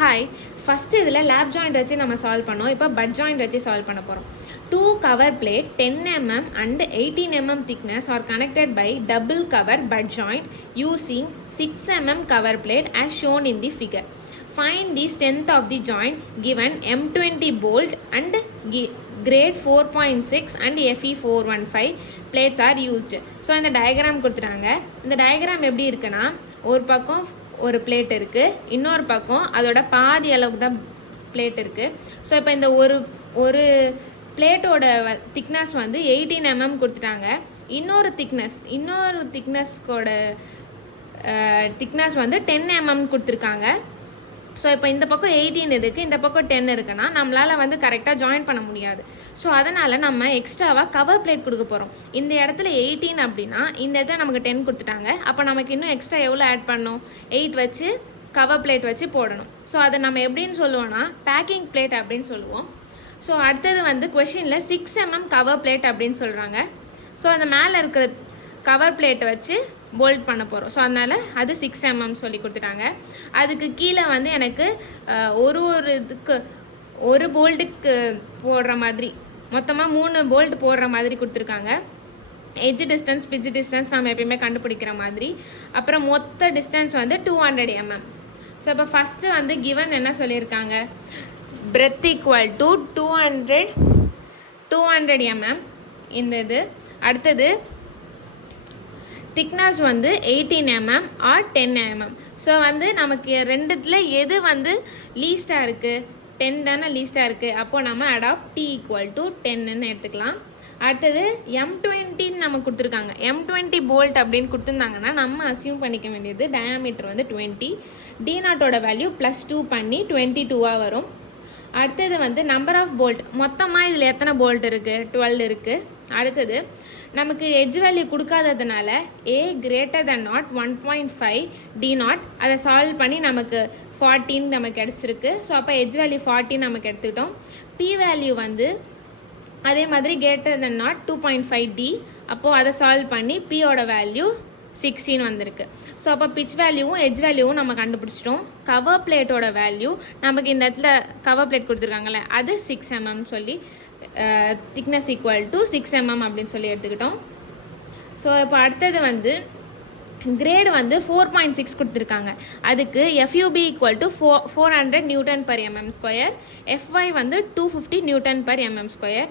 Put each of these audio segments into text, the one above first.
Hi, first இதில் lab joint வச்சு நம்ம சால்வ் பண்ணோம். இப்போ பட் ஜாயிண்ட் வச்சு சால்வ் பண்ண போகிறோம். 2 cover plate 10 mm and 18 mm thickness are connected by double cover butt joint using 6 mm cover plate as shown in the figure. Find the strength of the joint given M20 bolt and grade 4.6 and FE 415 plates are used. So இந்த diagram கொடுத்துட்டாங்க. இந்த diagram எப்படி இருக்குன்னா, ஒரு பக்கம் ஒரு plate இருக்குது, இன்னொரு பக்கம் அதோட பாதி அளவுக்கு தான் பிளேட் இருக்குது. ஸோ இப்போ இந்த ஒரு பிளேட்டோட திக்னஸ் வந்து 18 mm கொடுத்துட்டாங்க. இன்னொரு திக்னஸ்க்கோட திக்னஸ் வந்து 10 mm கொடுத்துருக்காங்க. ஸோ இப்போ இந்த பக்கம் 18 இருக்குது, இந்த பக்கம் 10 இருக்குன்னா நம்மளால் வந்து கரெக்டாக ஜாயின் பண்ண முடியாது. ஸோ அதனால் நம்ம எக்ஸ்ட்ராவாக கவர் பிளேட் கொடுக்க போகிறோம். இந்த இடத்துல 18 அப்படின்னா இந்த இடத்துல நமக்கு 10 கொடுத்துட்டாங்க. அப்போ நமக்கு இன்னும் எக்ஸ்ட்ரா எவ்வளோ ஆட் பண்ணணும்? 8 வச்சு கவர் பிளேட் வச்சு போடணும். ஸோ அதை நம்ம எப்படின்னு சொல்லுவோன்னா பேக்கிங் பிளேட் அப்படின்னு சொல்லுவோம். ஸோ அடுத்தது வந்து கொஷினில் 6 mm கவர் பிளேட் அப்படின்னு சொல்கிறாங்க. ஸோ அந்த மேலே இருக்கிற கவர் பிளேட்டை வச்சு போல்ட் பண்ண போகிறோம். ஸோ அதனால் அது 6 mm சொல்லி கொடுத்துட்டாங்க. அதுக்கு கீழே வந்து எனக்கு ஒரு இதுக்கு ஒரு போல்ட்டுக்கு போடுற மாதிரி மொத்தமாக 3 போல்ட் போடுற மாதிரி கொடுத்துருக்காங்க. எட்ஜ் டிஸ்டன்ஸ், பிட்ச் டிஸ்டன்ஸ் நம்ம எப்பயுமே கண்டுபிடிக்கிற மாதிரி. அப்புறம் மொத்த டிஸ்டன்ஸ் வந்து 200 mm. ஸோ இப்போ ஃபஸ்ட்டு வந்து கிவன் என்ன சொல்லியிருக்காங்க, பிரெத் ஈக்குவல் டு 200 mm இந்த இது. அடுத்தது திக்னஸ் வந்து 18 mm ஆர் 10 mm. ஸோ வந்து நமக்கு ரெண்டுத்தில் எது வந்து லீஸ்ட்டாக இருக்குது? 10 தானே லீஸ்ட்டாக இருக்குது. அப்போது நம்ம அடாப்ட் T ஈக்குவல் டு 10ன்னு எடுத்துக்கலாம். அடுத்தது M20 நம்ம கொடுத்துருக்காங்க. M20 போல்ட் அப்படின்னு கொடுத்துருந்தாங்கன்னா நம்ம அசியூம் பண்ணிக்க வேண்டியது டயாமீட்டர் வந்து 20, D0ஓட வேல்யூ +2 பண்ணி 22 வரும். அடுத்தது வந்து நம்பர் ஆஃப் போல்ட், மொத்தமாக இதில் எத்தனை போல்ட் இருக்குது? 12 இருக்குது. அடுத்தது நமக்கு எட்ஜ் வேல்யூ கொடுக்காததுனால A greater than 1.5 D0 அதை சால்வ் பண்ணி நமக்கு 14 நமக்கு கிடச்சிருக்கு. ஸோ அப்போ எட்ஜ் வேல்யூ 14 நமக்கு எடுத்துக்கிட்டோம். P வேல்யூ வந்து அதே மாதிரி greater than 2.5 D, அப்போது அதை சால்வ் பண்ணி Pயோட வேல்யூ 16 வந்திருக்கு. ஸோ அப்போ பிட்ச் வேல்யூவும் எட்ஜ் வேல்யூவும் நம்ம கண்டுபிடிச்சிட்டோம். கவர் பிளேட்டோட வேல்யூ நமக்கு இந்த இடத்துல கவர் பிளேட் கொடுத்துருக்காங்கல்ல, அது 6 mm சொல்லி திக்னஸ் ஈக்குவல் டு 6 mm அப்படின்னு சொல்லி எடுத்துக்கிட்டோம். ஸோ இப்போ அடுத்தது வந்து கிரேடு வந்து 4.6 கொடுத்துருக்காங்க. அதுக்கு FUB equal to 400 Nm/mm², FY வந்து 250 Nm/mm²,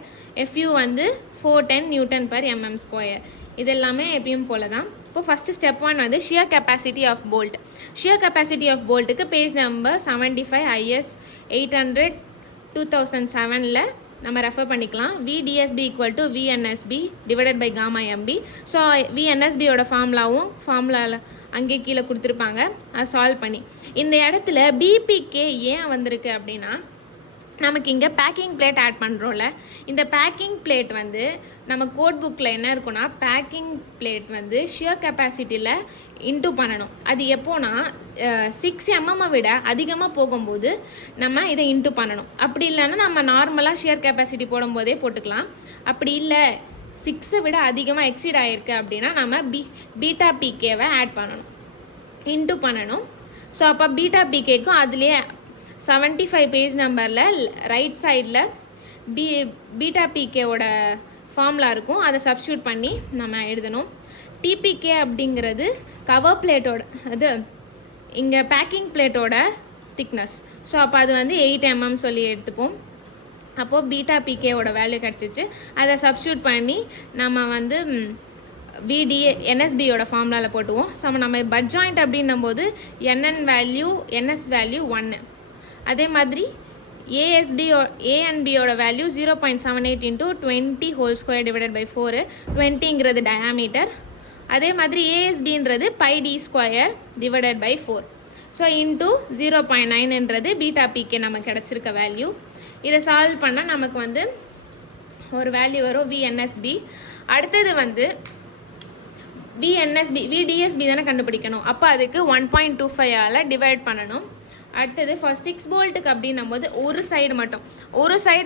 FU வந்து 410 Nm/mm². இது எல்லாமே எப்பயும் போல தான். இப்போ ஃபஸ்ட்டு ஸ்டெப் 1 வந்து shear capacity of bolt. Shear capacity of போல்ட்டுக்கு பேஜ் நம்பர் 75 IS 800 2007 நம்ம ரெஃபர் பண்ணிக்கலாம். VDSB equal to VNSB divided by gamma MB. So VNSBயோட ஃபார்முலாவில் அங்கே கீழே கொடுத்துருப்பாங்க. அதை சால்வ் பண்ணி இந்த இடத்துல BPK ஏன் வந்திருக்கு அப்படின்னா, நமக்கு இங்கே பேக்கிங் பிளேட் ஆட் பண்ணுறோம்ல, இந்த பேக்கிங் பிளேட் வந்து நம்ம கோட் புக்கில் என்ன இருக்குன்னா, பேக்கிங் பிளேட் வந்து ஷியர் கெப்பாசிட்டியில் இன்டூ பண்ணணும். அது எப்போனா 6 mm விட அதிகமாக போகும்போது நம்ம இதை இன்டூ பண்ணணும். அப்படி இல்லைன்னா நம்ம நார்மலாக ஷியர் கெப்பாசிட்டி போடும்போதே போட்டுக்கலாம். அப்படி இல்லை 6 விட அதிகமாக எக்ஸீட் ஆகிருக்கு அப்படின்னா நம்ம பீட்டா பிகேவை ஆட் பண்ணணும், இன்டூ பண்ணணும். ஸோ அப்போ பீட்டா பிகேக்கும் அதுலேயே 75 பேஜ் நம்பரில் ரைட் சைடில் பீட்டா பிகேவோட ஃபார்முலா இருக்கும். அதை சப்ஸ்டியூட் பண்ணி நம்ம எழுதணும். டிபிகே அப்படிங்கிறது கவர் பிளேட்டோட அது இங்கே பேக்கிங் பிளேட்டோட திக்னஸ். ஸோ அப்போ அது வந்து 8 mm சொல்லி எடுத்துப்போம். அப்போது பீட்டா பிகேவோட வேல்யூ கிடச்சிச்சு. அதை சப்ஸ்டியூட் பண்ணி நம்ம வந்து NSBயோட ஃபார்முலாவில் போட்டுவோம். ஸோ நம்ம பட் ஜாயிண்ட் அப்படின்னும் போது NS வேல்யூ 1. அதே மாதிரி ANBயோட வேல்யூ 0.78 × 20² டிவைடட் பை 4. 20ங்கிறது டயாமீட்டர். அதே மாதிரி ASBன்றது πD² divided by 4. So into 0.9ன்றது பீட்டா பிகே நமக்கு கிடச்சிருக்க வேல்யூ. இதை சால்வ் பண்ணால் நமக்கு வந்து ஒரு வேல்யூ வரும் VNSB. அடுத்தது வந்து VDSB தானே கண்டுபிடிக்கணும். அப்போ அதுக்கு 1.25 டிவைட் பண்ணணும். அடுத்தது ஃபார் 6 போல்ட்டுக்கு அப்படின்னும் போது ஒரு சைடு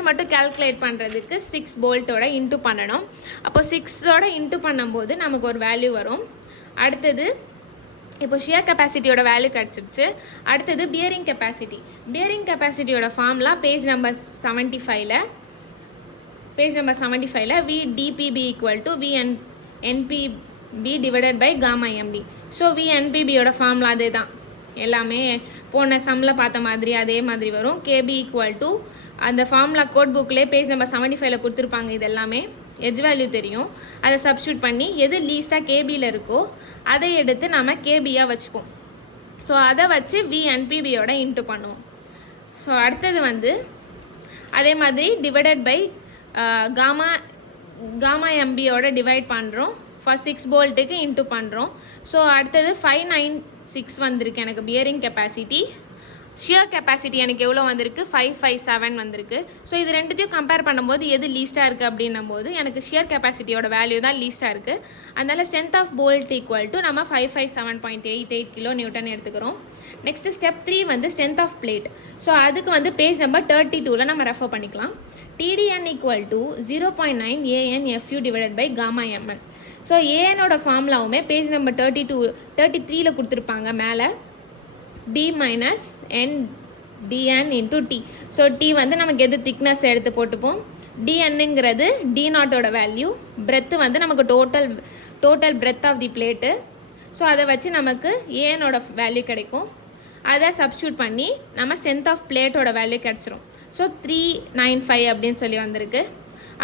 மட்டும் கால்குலேட் பண்ணுறதுக்கு 6 போல்ட்டோட இன்ட்டு பண்ணணும். அப்போ 6ஓட இன்ட்டு பண்ணும்போது நமக்கு ஒரு வேல்யூ வரும். அடுத்தது இப்போ ஷியர் கெப்பாசிட்டியோட வேல்யூ கிடச்சிருச்சு. அடுத்தது பியரிங் கெப்பாசிட்டி. பியரிங் கெப்பாசிட்டியோட ஃபார்முலா பேஜ் நம்பர் 75ல VDPB equal to VNPB divided by gamma MB. So VNPBயோட ஃபார்முலா அதே தான், எல்லாமே போன சம்மில் பார்த்த மாதிரி அதே மாதிரி வரும். KB ஈக்குவல் டு அந்த ஃபார்முலா கோட் புக்லேயே பேஜ் நம்பர் 75ல் கொடுத்துருப்பாங்க. இது எல்லாமே எஜ் வேல்யூ தெரியும், அதை சப்ஸ்டியூட் பண்ணி எது லீஸ்ட்டாக கேபியில் இருக்கோ அதை எடுத்து நம்ம கேபியாக வச்சுப்போம். ஸோ அதை வச்சு VNPBயோட இன்ட்டு பண்ணுவோம். ஸோ அடுத்தது வந்து அதே மாதிரி டிவைடட் பை காமா எம்பியோட டிவைட் பண்ணுறோம். ஃபர்ஸ்ட் 6 போல்ட்டுக்கு இன்ட்டு பண்ணுறோம். ஸோ அடுத்தது 596 வந்திருக்கு எனக்கு பியரிங் கெப்பாசிட்டி. ஷியர் கெப்பாசிட்டி எனக்கு எவ்வளோ வந்திருக்கு, 557 வந்திருக்கு. ஸோ இது ரெண்டுத்தையும் கம்பேர் பண்ணும்போது எது லீஸ்ட்டாக இருக்குது அப்படின்னும் போது எனக்கு ஷியர் கெப்பாசிட்டியோட வேல்யூ தான் லீஸ்ட்டாக இருக்குது. அதனால் strength of bolt equal to நம்ம 557.88 கிலோ நியூட்டன் எடுத்துக்கிறோம். நெக்ஸ்ட் ஸ்டெப் 3 வந்து ஸ்ட்ரென்த் ஆஃப் பிளேட். ஸோ அதுக்கு வந்து பேஜ் நம்பர் 32ல் நம்ம ரெஃபர் பண்ணிக்கலாம். TDN equal to 0.9 ANFU divided by gamma MN. So ஏனோட ஃபார்முலாவுமே பேஜ் நம்பர் 33ல் கொடுத்துருப்பாங்க மேலே. B minus N DN into T. So T வந்து நமக்கு எது திக்னஸ் எடுத்து போட்டுப்போம். DNங்கிறது D நாட்டோட வேல்யூ. பிரெத்து வந்து நமக்கு total breadth of the plate. So அதை வச்சு நமக்கு ஏனோட வேல்யூ கிடைக்கும். அதை சப்ஸ்டியூட் பண்ணி நம்ம ஸ்ட்ரென்த் ஆஃப் பிளேட்டோட வேல்யூ கிடச்சிரும். ஸோ 395 அப்படின்னு சொல்லி வந்திருக்கு.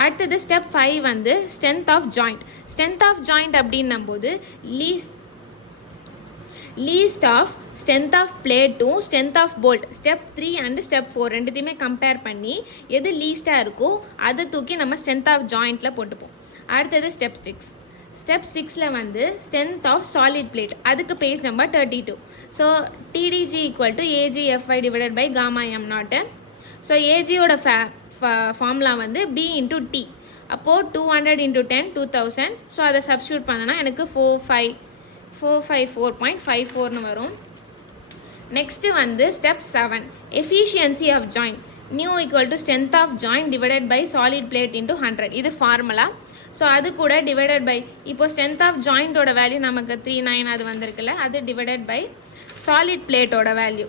அடுத்தது ஸ்டெப் 5 வந்து strength of joint. Strength of joint அப்படின்னும் போது least of strength of plate to strength of bolt step 3 and step 4 ரெண்டுத்தையுமே கம்பேர் பண்ணி எது லீஸ்ட்டாக இருக்கோ அதை தூக்கி நம்ம ஸ்ட்ரென்த் ஆஃப் ஜாயிண்ட்டில் போட்டுப்போம். அடுத்தது ஸ்டெப் 6. ஸ்டெப் 6ல் வந்து ஸ்ட்ரென்த் ஆஃப் சாலிட் பிளேட், அதுக்கு page number 32. So TDG equal to AGFI divided by gamma M0. So ஏஜியோட ஃபார்முலா வந்து B இன்ட்டு T. அப்போது 200 × 10 2000. ஸோ அதை சப்ஸ்டியூட் பண்ணனா எனக்கு 454.54 வரும். நெக்ஸ்ட்டு வந்து step 7 efficiency of joint. Nu equal to strength of joint divided by solid plate into 100. இது formula. So அது கூட டிவைடட் பை இப்போ ஸ்ட்ரென்த் ஆஃப் ஜாயிண்ட்டோட வேல்யூ நமக்கு 39 அது வந்திருக்குல்ல, அது டிவைடட் பை சாலிட் பிளேட்டோட வேல்யூ.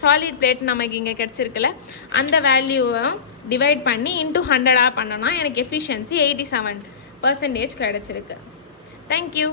சாலிட் பிளேட் நமக்கு இங்கே கிடச்சிருக்குல்ல, அந்த வேல்யூவை டிவைட் பண்ணி இன்ட்டு 100 பண்ணோன்னா எனக்கு எஃபிஷியன்சி 87% கிடச்சிருக்கு. தேங்க்யூ.